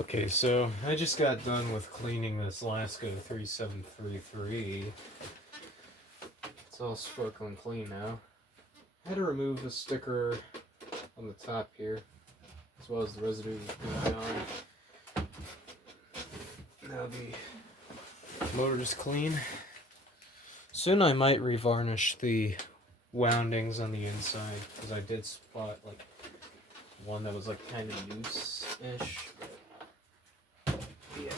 Okay, so I just got done with cleaning this Lasko 3733. It's all sparkling clean now. I had to remove the sticker on the top here, as well as the residue going on. Now the motor is clean. Soon I might revarnish the woundings on the inside, because I did spot like one that was like kind of loose-ish. Yeah.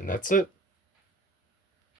And that's it.